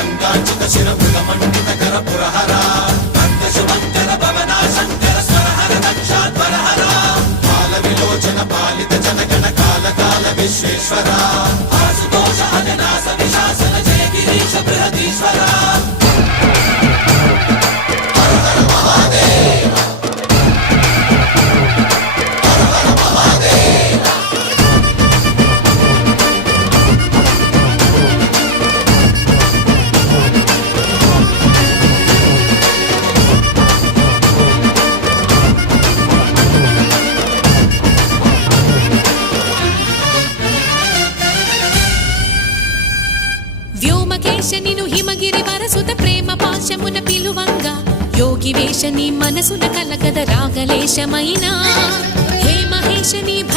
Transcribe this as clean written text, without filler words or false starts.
గంగాచిత శిర మృగమండిత కర పురహర భక్త శుభంకర భవనా శంకర స్వరహర దక్షాధ్వరహర బాల విలోచన పాలిత జనగణ కాల కాల విశ్వేశ్వర ఆశుతోష అజనాస విశాసన జయ గిరీశ బృహదీశ్వర వ్యోమకేశనిను హిమగిరి వరసుత ప్రేమ పాశమున పిలువంగా యోగి వేషని మనసున కలగద రాగలేశమైనా హే మహేశని